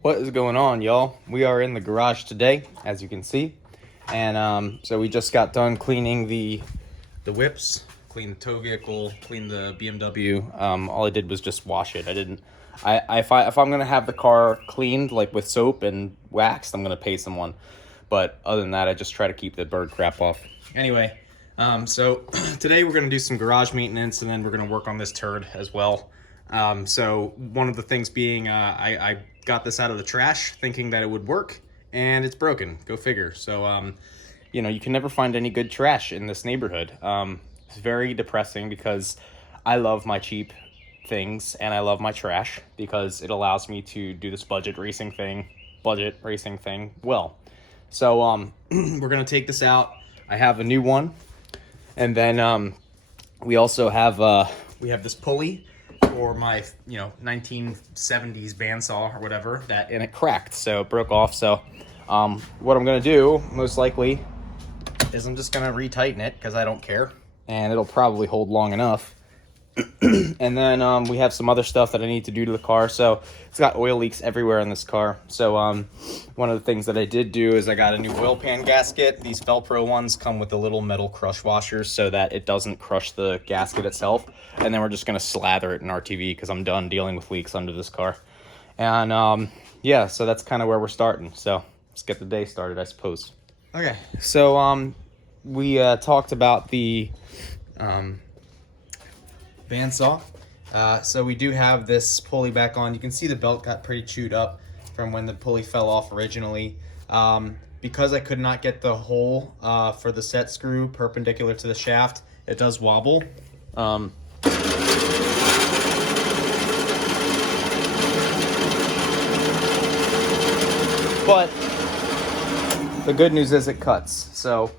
What is going on, y'all? We are in the garage today, as you can see, and so we just got done cleaning the whips, clean the tow vehicle, clean the BMW. All I did was just wash it. I didn't. If I'm gonna have the car cleaned like with soap and waxed, I'm gonna pay someone. But other than that, I just try to keep the bird crap off. Anyway, so today we're gonna do some garage maintenance, and then we're gonna work on this turd as well. So one of the things being, I got this out of the trash thinking that it would work, and it's broken. Go figure. So, you can never find any good trash in this neighborhood. It's very depressing because I love my cheap things and I love my trash because it allows me to do this budget racing thing well. So, we're going to take this out. I have a new one. And then, we also have, we have this pulley for my 1970s bandsaw or whatever, and it cracked, so it broke off. So what I'm gonna do most likely is I'm just gonna retighten it because I don't care, and it'll probably hold long enough. And then we have some other stuff that I need to do to the car. So it's got oil leaks everywhere in this car. So one of the things that I did do is I got a new oil pan gasket. These Velcro ones come with the little metal crush washers so that it doesn't crush the gasket itself. And then we're just going to slather it in RTV because I'm done dealing with leaks under this car. And yeah, so that's kind of where we're starting. So let's get the day started, I suppose. Okay, so we talked about the bandsaw. So we do have this pulley back on. You can see the belt got pretty chewed up from when the pulley fell off originally. Because I could not get the hole for the set screw perpendicular to the shaft, it does wobble. But the good news is it cuts. So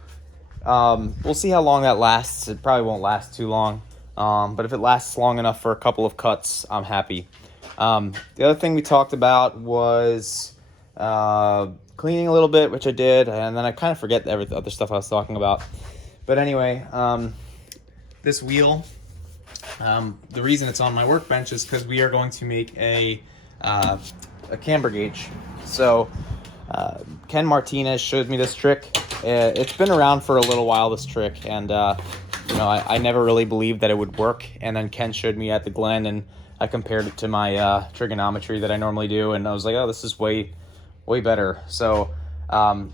we'll see how long that lasts. It probably won't last too long. But if it lasts long enough for a couple of cuts, I'm happy. The other thing we talked about was cleaning a little bit, which I did, and then I kind of forget the other stuff I was talking about. But anyway, this wheel, the reason it's on my workbench is because we are going to make a camber gauge. So Ken Martinez showed me this trick. It's been around for a little while, this trick, and I never really believed that it would work, and then Ken showed me at the Glen, and I compared it to my trigonometry that I normally do, and I was like, oh, this is way better. So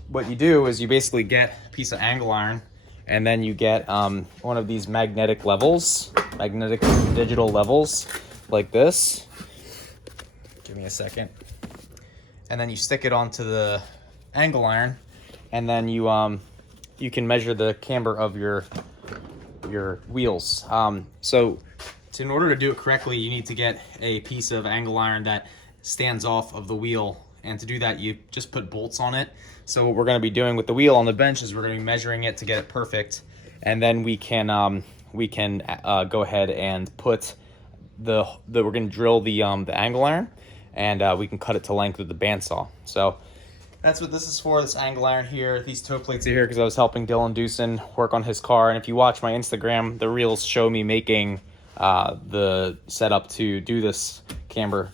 what you do is you basically get a piece of angle iron, and then you get one of these magnetic digital levels like this. Give me a second. And then you stick it onto the angle iron, and then you can measure the camber of your wheels. So in order to do it correctly, you need to get a piece of angle iron that stands off of the wheel, and to do that you just put bolts on it. So what we're going to be doing with the wheel on the bench is we're going to be measuring it to get it perfect, and then we can go ahead and put we're going to drill the angle iron, and we can cut it to length with the bandsaw. So that's what this is for, this angle iron here. These toe plates are here because I was helping Dylan Dewson work on his car. And if you watch my Instagram, the reels show me making the setup to do this camber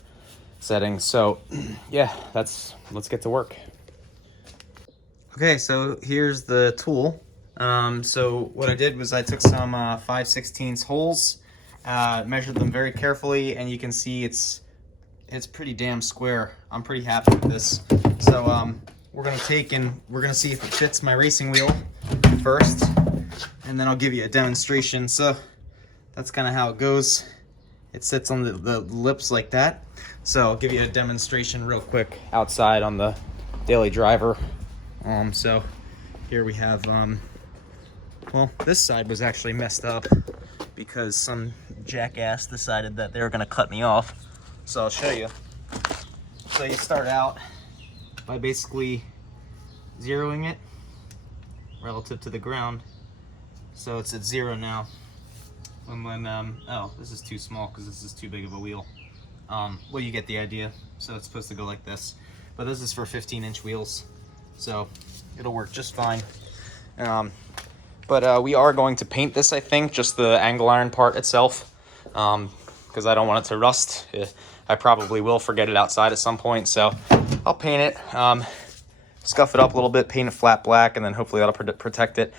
setting. So yeah, let's get to work. Okay, so here's the tool. So what I did was I took some 5/16 holes, measured them very carefully, and you can see it's pretty damn square. I'm pretty happy with this. So we're gonna take and we're gonna see if it fits my racing wheel first, and then I'll give you a demonstration. So that's kind of how it goes. It sits on the lips like that. So I'll give you a demonstration real quick outside on the daily driver. So here we have, well, this side was actually messed up because some jackass decided that they were gonna cut me off. So I'll show you. So you start out by basically zeroing it relative to the ground. So it's at 0 now. And then, oh, this is too small because this is too big of a wheel. Well, you get the idea. So it's supposed to go like this. But this is for 15-inch wheels. So it'll work just fine. But we are going to paint this, I think, just the angle iron part itself. Because I don't want it to rust. I probably will forget it outside at some point, so I'll paint it, scuff it up a little bit, paint it flat black, and then hopefully that'll protect it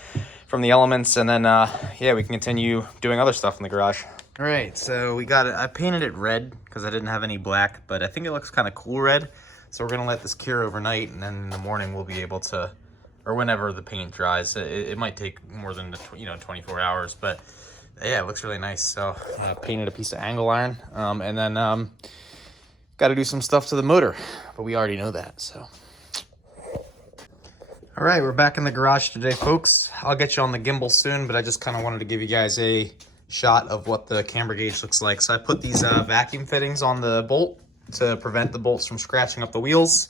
from the elements, and then yeah, we can continue doing other stuff in the garage. All right, so we got it. I painted it red because I didn't have any black, but I think it looks kind of cool red. So we're gonna let this cure overnight, and then in the morning we'll be able to, or whenever the paint dries. It might take more than 24 hours, but yeah, it looks really nice. So painted a piece of angle iron, and then got to do some stuff to the motor, but we already know that. So. All right, we're back in the garage today, folks. I'll get you on the gimbal soon, but I just kind of wanted to give you guys a shot of what the camber gauge looks like. So I put these vacuum fittings on the bolt to prevent the bolts from scratching up the wheels.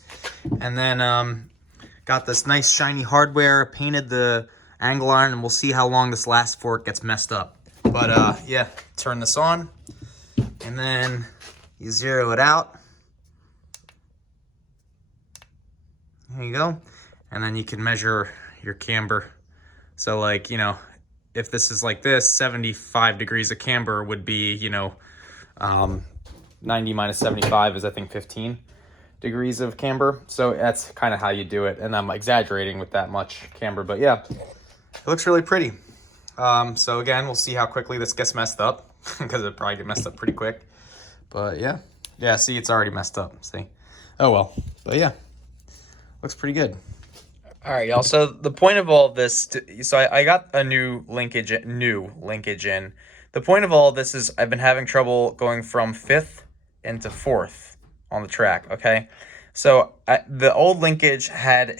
And then got this nice shiny hardware, painted the angle iron, and we'll see how long this lasts before it gets messed up. But yeah, turn this on, and then you zero it out. There you go. And then you can measure your camber. So like, you know, if this is like this, 75 degrees of camber would be, you know, 90 minus 75 is I think 15 degrees of camber. So that's kind of how you do it. And I'm exaggerating with that much camber, but yeah, it looks really pretty. So again, we'll see how quickly this gets messed up because it probably get messed up pretty quick. But yeah, see, it's already messed up. See, oh well, but yeah, looks pretty good. All right, y'all. So the point of all of this, so I got a new linkage in. The point of all of this is I've been having trouble going from 5th into 4th on the track. Okay, so the old linkage had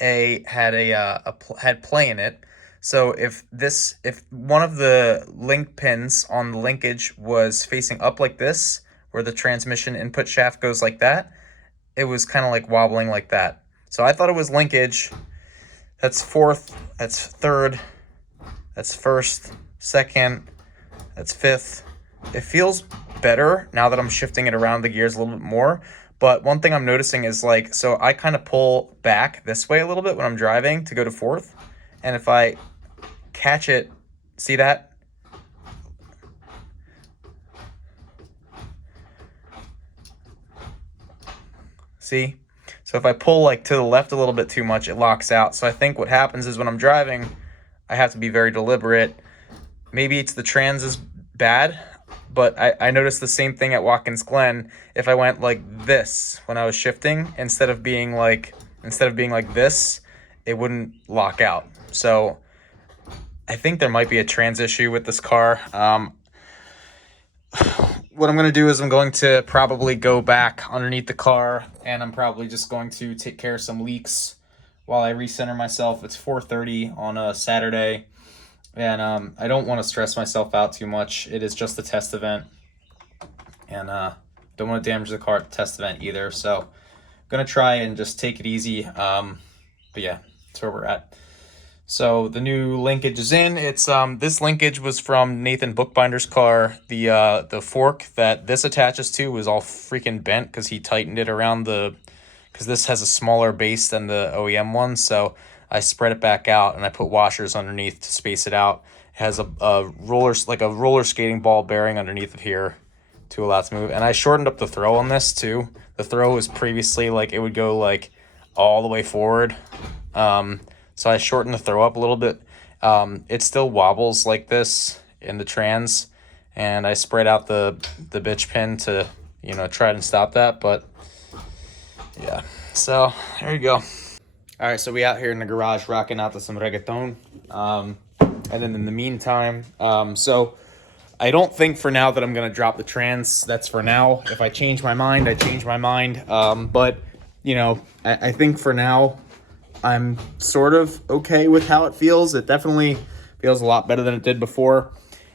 play in it. So if one of the link pins on the linkage was facing up like this, where the transmission input shaft goes like that, it was kind of like wobbling like that. So I thought it was linkage. That's 4th, that's 3rd, that's 1st, 2nd, that's 5th. It feels better now that I'm shifting it around the gears a little bit more. But one thing I'm noticing is like, so I kind of pull back this way a little bit when I'm driving to go to 4th. And if I catch it, see that? See? So if I pull like to the left a little bit too much, it locks out. So I think what happens is when I'm driving, I have to be very deliberate. Maybe it's the trans is bad, but I noticed the same thing at Watkins Glen. If I went like this when I was shifting, instead of being like this, it wouldn't lock out. So I think there might be a trans issue with this car. What I'm going to do is I'm going to probably go back underneath the car, and I'm probably just going to take care of some leaks while I recenter myself. It's 4:30 on a Saturday, and I don't want to stress myself out too much. It is just a test event, and don't want to damage the car at the test event either. So I'm going to try and just take it easy. But yeah, that's where we're at. So the new linkage is in. It's this linkage was from Nathan Bookbinder's car. The fork that this attaches to was all freaking bent because he tightened it around because this has a smaller base than the OEM one. So I spread it back out and I put washers underneath to space it out. It has a roller skating ball bearing underneath of here to allow it to move. And I shortened up the throw on this too. The throw was previously like it would go like all the way forward. So I shortened the throw up a little bit. It still wobbles like this in the trans, and I spread out the bitch pin to, you know, try and stop that. But yeah, so there you go. All right, so we out here in the garage rocking out to some reggaeton. And then in the meantime, so I don't think for now that I'm gonna drop the trans. That's for now. If I change my mind, I change my mind. But you know, I think for now, I'm sort of okay with how it feels. It definitely feels a lot better than it did before.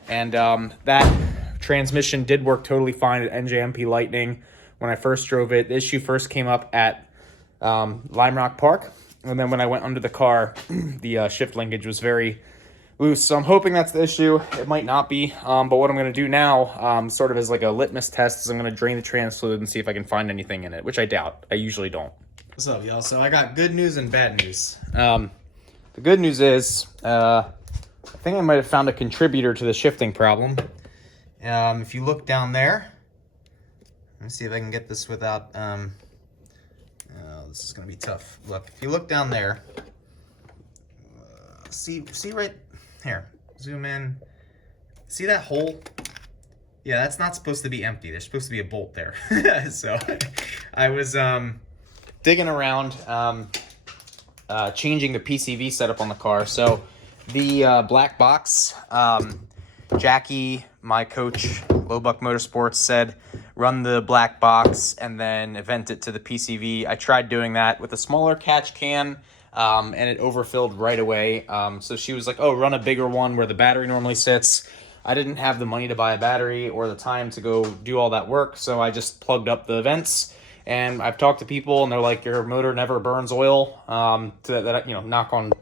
And that transmission did work totally fine at NJMP Lightning. When I first drove it, the issue first came up at Lime Rock Park. And then when I went under the car, the shift linkage was very loose. So I'm hoping that's the issue. It might not be. But what I'm going to do now, sort of as like a litmus test, is I'm going to drain the trans fluid and see if I can find anything in it, which I doubt. I usually don't. What's up, y'all? So I got good news and bad news. The good news is I think I might have found a contributor to the shifting problem. If you look down there, Let me see if I can get this without, oh, this is gonna be tough. Look, if you look down there, see right here, zoom in, see that hole? Yeah, that's not supposed to be empty. There's supposed to be a bolt there. So I was digging around, changing the PCV setup on the car. So the black box, Jackie, my coach, Low Buck Motorsports, said run the black box and then vent it to the PCV. I tried doing that with a smaller catch can, and it overfilled right away. So she was like, oh, run a bigger one where the battery normally sits. I didn't have the money to buy a battery or the time to go do all that work, so I just plugged up the vents. And I've talked to people, and they're like, your motor never burns oil, knock on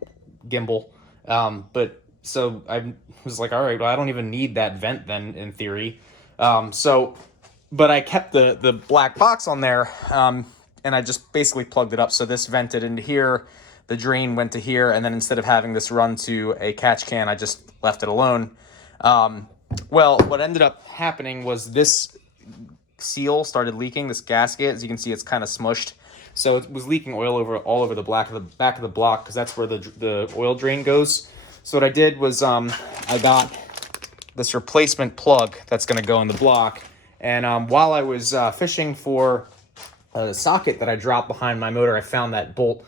gimbal. But so I was like, all right, well, I don't even need that vent then, in theory. But I kept the black box on there, and I just basically plugged it up. So this vented into here, the drain went to here, and then instead of having this run to a catch can, I just left it alone. Well, what ended up happening was this seal started leaking, this gasket. As you can see, it's kind of smushed. So it was leaking oil all over the back of the block, because that's where the oil drain goes. So what I did was I got this replacement plug that's going to go in the block. And while I was fishing for a socket that I dropped behind my motor, I found that bolt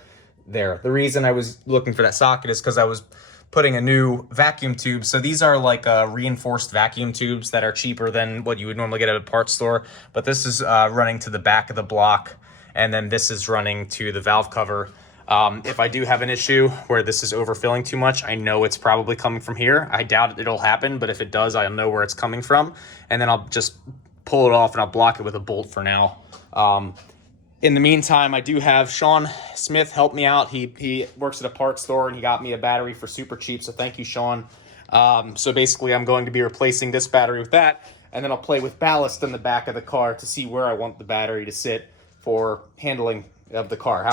there. The reason I was looking for that socket is because I was putting a new vacuum tube. So these are like reinforced vacuum tubes that are cheaper than what you would normally get at a parts store. But this is running to the back of the block, and then this is running to the valve cover. If I do have an issue where this is overfilling too much, I know it's probably coming from here. I doubt it'll happen, but if it does, I'll know where it's coming from. And then I'll just pull it off and I'll block it with a bolt for now. In the meantime, I do have Sean Smith help me out. He works at a parts store, and he got me a battery for super cheap. So thank you, Sean. So basically, I'm going to be replacing this battery with that, and then I'll play with ballast in the back of the car to see where I want the battery to sit for handling of the car.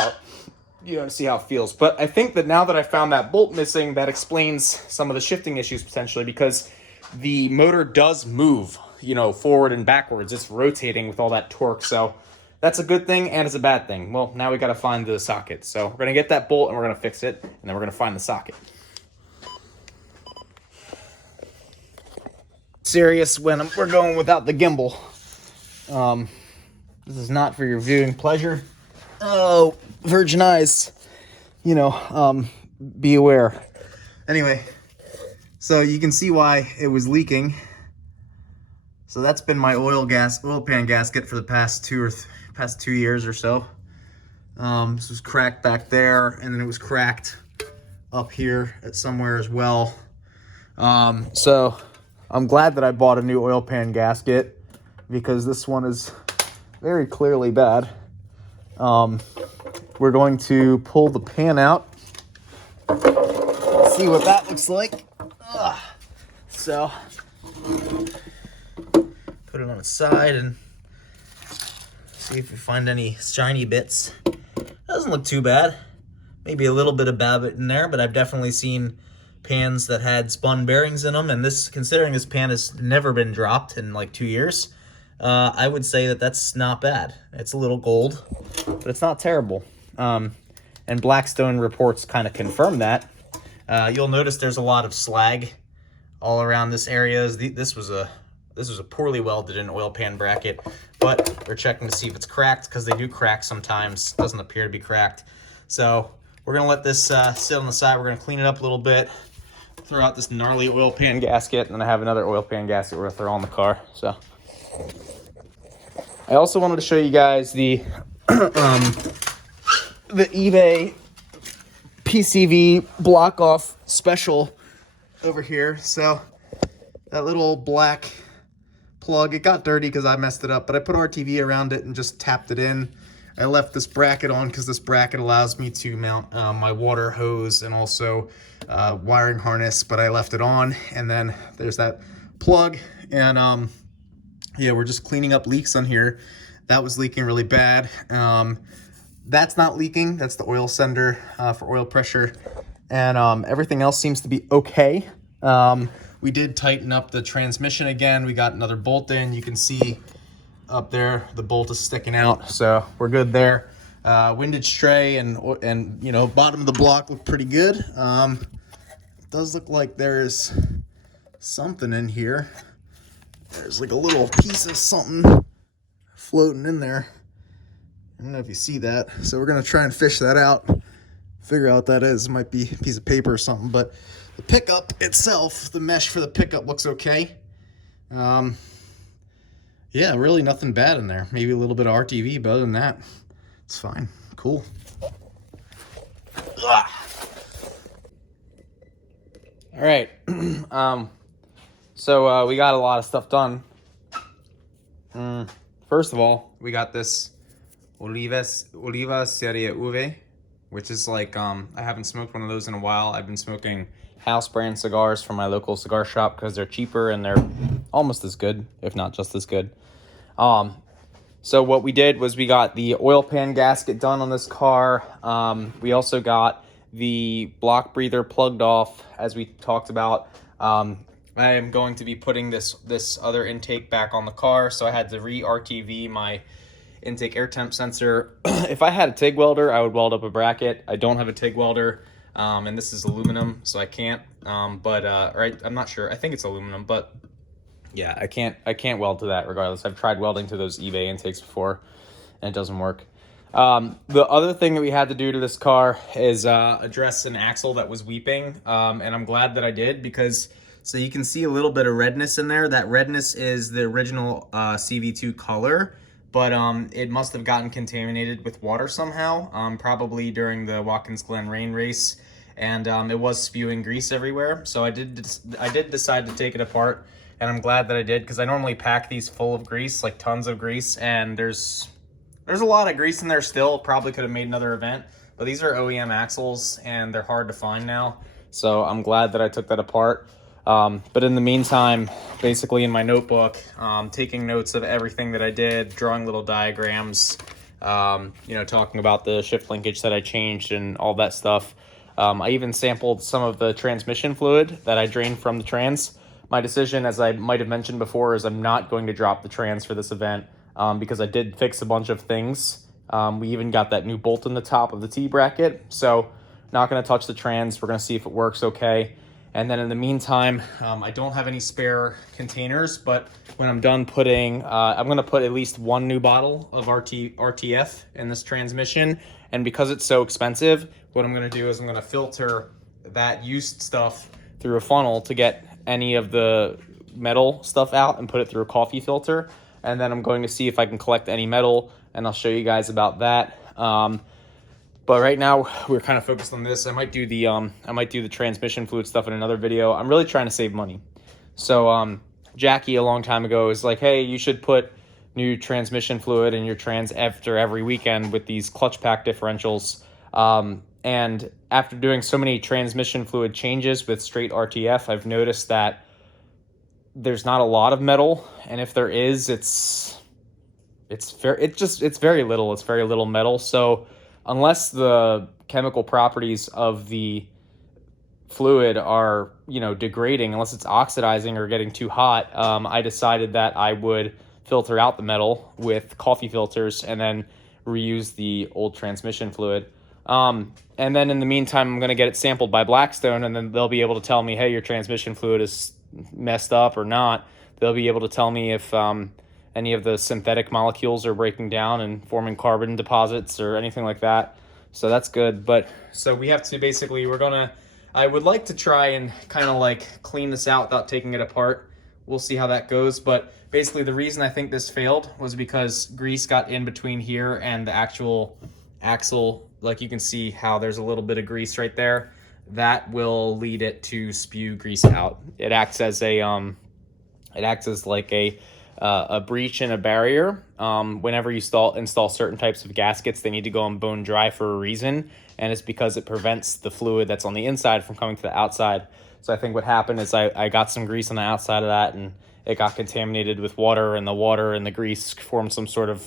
See how it feels. But I think that now that I found that bolt missing, that explains some of the shifting issues potentially, because the motor does move, forward and backwards. It's rotating with all that torque. So that's a good thing, and it's a bad thing. Well, now we got to find the socket. So we're going to get that bolt, and we're going to fix it, and then we're going to find the socket. Serious when we're going without the gimbal. This is not for your viewing pleasure. Oh, virgin eyes. Be aware. Anyway, so you can see why it was leaking. So that's been my oil pan gasket for the past 2 years or so. This was cracked back there, and then it was cracked up here at somewhere as well. So I'm glad that I bought a new oil pan gasket, because this one is very clearly bad. We're going to pull the pan out, see what that looks like. So put it on its side and see if we find any shiny bits. Doesn't look too bad. Maybe a little bit of babbitt in there, but I've definitely seen pans that had spun bearings in them, and this, considering this pan has never been dropped in like 2 years, I would say that that's not bad. It's a little gold, but it's not terrible. And Blackstone reports kind of confirm that. You'll notice there's a lot of slag all around this area. This was a poorly welded in oil pan bracket, but we're checking to see if it's cracked, because they do crack sometimes. Doesn't appear to be cracked. So we're gonna let this sit on the side. We're gonna clean it up a little bit, throw out this gnarly oil pan gasket, and then I have another oil pan gasket we're gonna throw on the car. So I also wanted to show you guys the eBay PCV block off special over here. So that little black plug, it got dirty because I messed it up, but I put RTV around it and just tapped it in. I left this bracket on because this bracket allows me to mount my water hose and also wiring harness, but I left it on. And then there's that plug, and yeah, we're just cleaning up leaks on here. That was leaking really bad. That's not leaking. That's the oil sender for oil pressure. And everything else seems to be okay. We did tighten up the transmission again. We got another bolt in. You can see up there. The bolt is sticking out, so we're good there. Windage tray and you know, bottom of the block look pretty good. It does look like there's something in here. There's like a little piece of something floating in there. I don't know if you see that. So we're gonna try and fish that out, figure out what that is. It might be a piece of paper or something, but the pickup itself, the mesh for the pickup looks okay. Yeah, really nothing bad in there. Maybe a little bit of RTV, but other than that, it's fine. Cool. Ugh. All right. So we got a lot of stuff done. First of all, we got this Oliva Serie Uve, which is like, I haven't smoked one of those in a while. I've been smoking house brand cigars from my local cigar shop because they're cheaper and they're almost as good, if not just as good. So what we did was we got the oil pan gasket done on this car. We also got the block breather plugged off, as we talked about. I am going to be putting this other intake back on the car, so I had to re-RTV my intake air temp sensor. If I had a TIG welder, I would weld up a bracket. I don't have a TIG welder, and this is aluminum, so I can't. Right, I'm not sure. I think it's aluminum, but yeah, I can't weld to that regardless. I've tried welding to those eBay intakes before, and it doesn't work. The other thing that we had to do to this car is address an axle that was weeping, and I'm glad that I did, because so you can see a little bit of redness in there. That redness is the original CV2 color, but it must have gotten contaminated with water somehow, probably during the Watkins Glen rain race, and it was spewing grease everywhere. So I did decide to take it apart, and I'm glad that I did, because I normally pack these full of grease, like tons of grease, and there's a lot of grease in there still. Probably could have made another event, but these are OEM axles, and they're hard to find now. So I'm glad that I took that apart. But in the meantime, basically in my notebook, taking notes of everything that I did, drawing little diagrams, you know, talking about the shift linkage that I changed and all that stuff. I even sampled some of the transmission fluid that I drained from the trans. My decision, as I might have mentioned before, is I'm not going to drop the trans for this event, because I did fix a bunch of things. We even got that new bolt in the top of the T-bracket, so not going to touch the trans. We're going to see if it works okay. And then in the meantime, I don't have any spare containers, but when I'm done putting, I'm going to put at least one new bottle of RTF in this transmission. And because it's so expensive, what I'm going to do is I'm going to filter that used stuff through a funnel to get any of the metal stuff out and put it through a coffee filter. And then I'm going to see if I can collect any metal, and I'll show you guys about that. But right now we're kind of focused on this. I might do the transmission fluid stuff in another video. I'm really trying to save money. So Jackie a long time ago was like, hey, you should put new transmission fluid in your trans after every weekend with these clutch pack differentials. And after doing so many transmission fluid changes with straight RTF, I've noticed that there's not a lot of metal, and if there is, it's very little. It's very little metal. So unless the chemical properties of the fluid are, you know, degrading, unless it's oxidizing or getting too hot, I decided that I would filter out the metal with coffee filters and then reuse the old transmission fluid. And then in the meantime, I'm going to get it sampled by Blackstone, and then they'll be able to tell me, hey, your transmission fluid is messed up or not. They'll be able to tell me if any of the synthetic molecules are breaking down and forming carbon deposits or anything like that. So that's good. But so we have to basically, I would like to try and kind of like clean this out without taking it apart. We'll see how that goes. But basically the reason I think this failed was because grease got in between here and the actual axle. Like you can see how there's a little bit of grease right there. That will lead it to spew grease out. It acts as like a breach and a barrier. Whenever you install certain types of gaskets, they need to go on bone dry for a reason, and it's because it prevents the fluid that's on the inside from coming to the outside. So I think what happened is I got some grease on the outside of that, and it got contaminated with water, and the water and the grease formed some sort of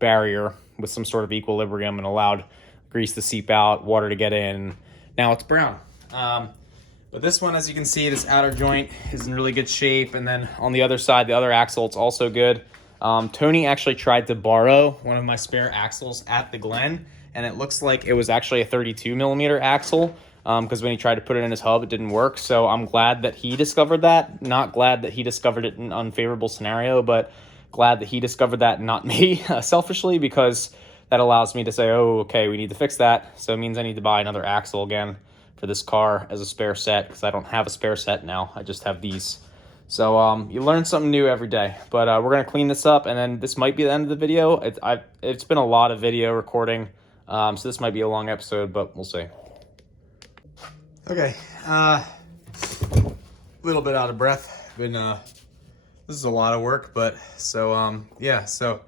barrier with some sort of equilibrium and allowed grease to seep out, water to get in. Now it's brown. But this one, as you can see, this outer joint is in really good shape. And then on the other side, the other axle, it's also good. Tony actually tried to borrow one of my spare axles at the Glen, and it looks like it was actually a 32 millimeter axle, because when he tried to put it in his hub, it didn't work. So I'm glad that he discovered that. Not glad that he discovered it in an unfavorable scenario, but glad that he discovered that, not me, selfishly, because that allows me to say, oh, okay, we need to fix that. So it means I need to buy another axle again for this car as a spare set, because I don't have a spare set now. I just have these. So you learn something new every day. But we're going to clean this up, and then this might be the end of the video. It's been a lot of video recording, so this might be a long episode, but we'll see. Okay, little bit out of breath. This is a lot of work, but so yeah, so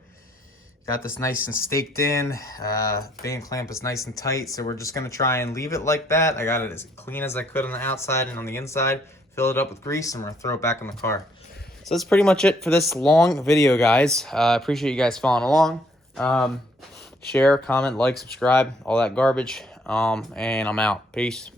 got this nice and staked in. Band clamp is nice and tight, so we're just gonna try and leave it like that. I got it as clean as I could on the outside and on the inside. Fill it up with grease, and we're gonna throw it back in the car. So that's pretty much it for this long video, guys. Appreciate you guys following along. Share, comment, like, subscribe, all that garbage. And I'm out. Peace.